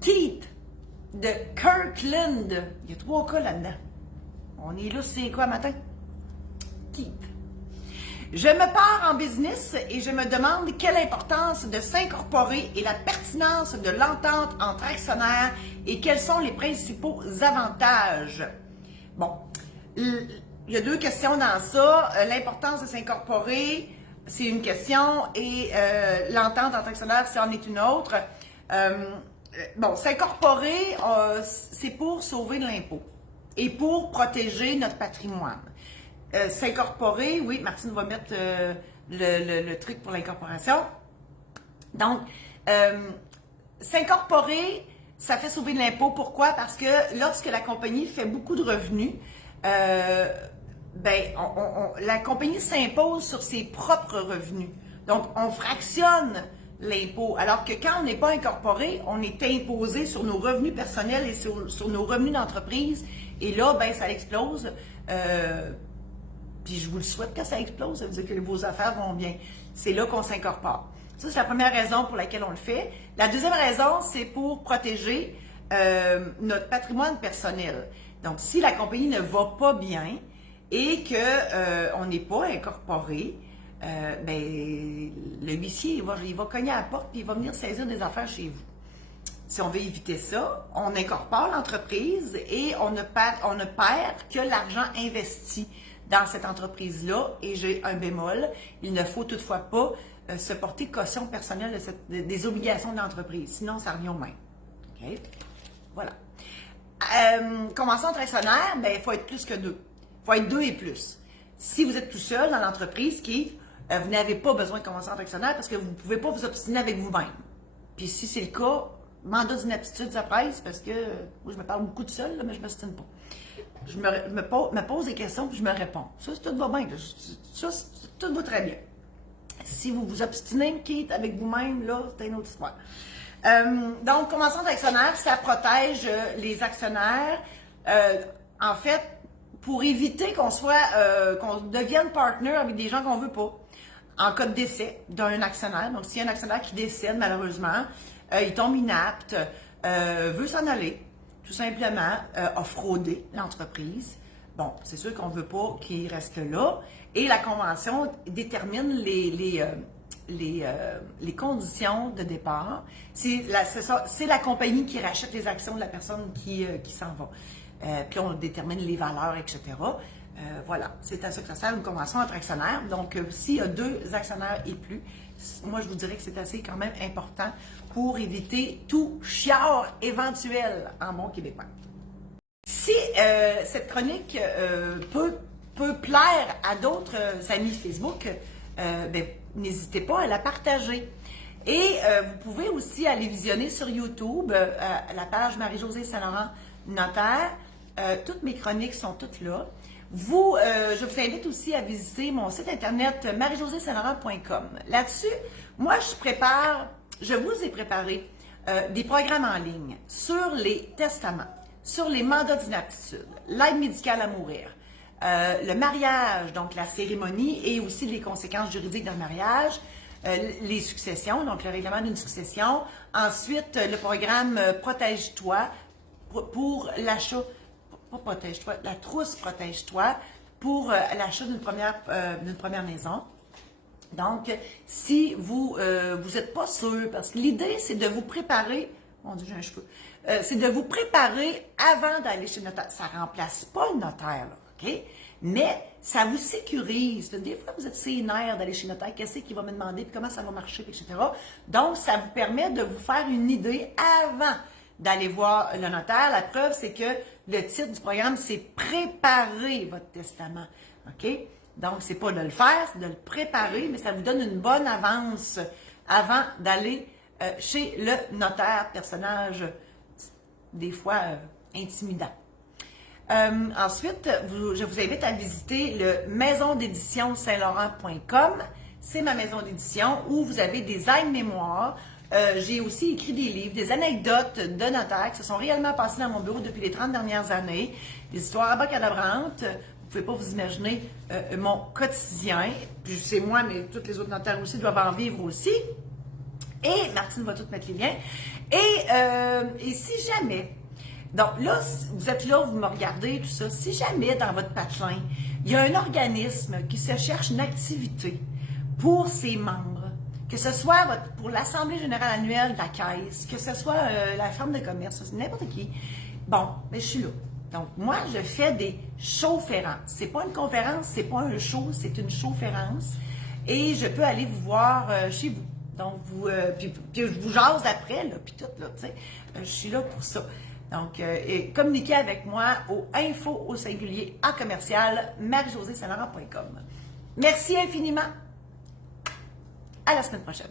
Keith de Kirkland. Il y a 3 cas là-dedans. On est là, c'est quoi matin? Keith. Je me pars en business et je me demande quelle importance de s'incorporer et la pertinence de l'entente entre actionnaires et quels sont les principaux avantages. Bon, il y a 2 questions dans ça. L'importance de s'incorporer, c'est une question, et l'entente entre actionnaires, c'en est une autre. Bon, s'incorporer, c'est pour sauver de l'impôt et pour protéger notre patrimoine. S'incorporer, oui, Martine va mettre le truc pour l'incorporation. Donc, s'incorporer, ça fait sauver de l'impôt. Pourquoi? Parce que lorsque la compagnie fait beaucoup de revenus, la compagnie s'impose sur ses propres revenus. Donc, on fractionne l'impôt. Alors que quand on n'est pas incorporé, on est imposé sur nos revenus personnels et sur nos revenus d'entreprise. Et là, ben, ça explose. Puis je vous le souhaite que ça explose, ça veut dire que vos affaires vont bien. C'est là qu'on s'incorpore. Ça, c'est la première raison pour laquelle on le fait. La deuxième raison, c'est pour protéger notre patrimoine personnel. Donc, si la compagnie ne va pas bien et qu'on n'est pas incorporé, le huissier, il va cogner à la porte et il va venir saisir des affaires chez vous. Si on veut éviter ça, on incorpore l'entreprise et on ne perd que l'argent investi dans cette entreprise-là. Et j'ai un bémol, il ne faut toutefois pas se porter caution personnelle des obligations de l'entreprise. Sinon, ça revient au même. OK? Voilà. Convention entre actionnaires, ben, il faut être plus que 2. Il faut être 2 et plus. Si vous êtes tout seul dans l'entreprise, vous n'avez pas besoin de convention entre actionnaires parce que vous ne pouvez pas vous obstiner avec vous-même. Puis si c'est le cas, mandat d'inaptitude, ça presse, parce que moi, je me parle beaucoup de seul, là, mais je ne m'obstine pas. Je me pose des questions puis je me réponds. Ça, tout va bien. Tout va très bien. Si vous vous obstinez, quitte avec vous-même, là, c'est une autre histoire. Donc, convention d'actionnaire, ça protège les actionnaires. En fait, pour éviter qu'on devienne partner avec des gens qu'on ne veut pas. En cas de décès d'un actionnaire. Donc, s'il y a un actionnaire qui décède, malheureusement, il tombe inapte, veut s'en aller, tout simplement, a fraudé l'entreprise. Bon, c'est sûr qu'on ne veut pas qu'il reste là. Et la convention détermine les conditions de départ. C'est la compagnie qui rachète les actions de la personne qui s'en va. Puis on détermine les valeurs, etc. Voilà, c'est à ça que ça sert une convention entre actionnaires. Donc, s'il y a 2 actionnaires et plus, moi, je vous dirais que c'est assez quand même important pour éviter tout chiard éventuel en bon québécois. Si cette chronique peut plaire à d'autres amis Facebook, n'hésitez pas à la partager. Et vous pouvez aussi aller visionner sur YouTube la page Marie-Josée Saint-Laurent Notaire. Toutes mes chroniques sont toutes là. Je vous invite aussi à visiter mon site internet marie-josée-saint-laurent.com. Là-dessus, moi, je vous ai préparé des programmes en ligne sur les testaments, sur les mandats d'inaptitude, l'aide médicale à mourir, le mariage, donc la cérémonie et aussi les conséquences juridiques d'un mariage, les successions, donc le règlement d'une succession. Ensuite, le programme Protège-toi pour l'achat. Pas protège-toi, la trousse protège-toi pour l'achat d'une première maison. Donc, si vous n'êtes pas sûr, parce que l'idée, c'est de vous préparer, mon Dieu, j'ai un cheveu, c'est de vous préparer avant d'aller chez le notaire. Ça ne remplace pas le notaire, là, OK? Mais ça vous sécurise. Des fois, vous êtes sénère d'aller chez le notaire, qu'est-ce qu'il va me demander, puis comment ça va marcher, etc. Donc, ça vous permet de vous faire une idée avant d'aller voir le notaire. La preuve, c'est que le titre du programme, c'est « Préparer votre testament ». OK? Donc, c'est pas de le faire, c'est de le préparer, mais ça vous donne une bonne avance avant d'aller chez le notaire, personnage des fois intimidant. Ensuite, je vous invite à visiter le maisondédition-saint-laurent.com. C'est ma maison d'édition où vous avez des aides-mémoires. J'ai aussi écrit des livres, des anecdotes de notaires qui se sont réellement passées dans mon bureau depuis les 30 dernières années. Des histoires abacadabrantes. Vous ne pouvez pas vous imaginer mon quotidien. Puis c'est moi, mais tous les autres notaires aussi doivent en vivre aussi. Et Martine va tout mettre les liens. Et si jamais, donc là, vous êtes là, vous me regardez, tout ça, si jamais dans votre patelin, il y a un organisme qui se cherche une activité pour ses membres, que ce soit pour l'Assemblée générale annuelle de la Caisse, que ce soit la Chambre de commerce, n'importe qui, bon, ben, je suis là. Donc, moi, je fais des showférences. C'est pas une conférence, c'est pas un show, c'est une showférence. Et je peux aller vous voir chez vous. Donc, puis je vous jase après, là, puis tout, là, tu sais. Je suis là pour ça. Donc, communiquez avec moi au info au singulier à commercial marie-josée-saint-laurent.com. Merci infiniment. À la semaine prochaine.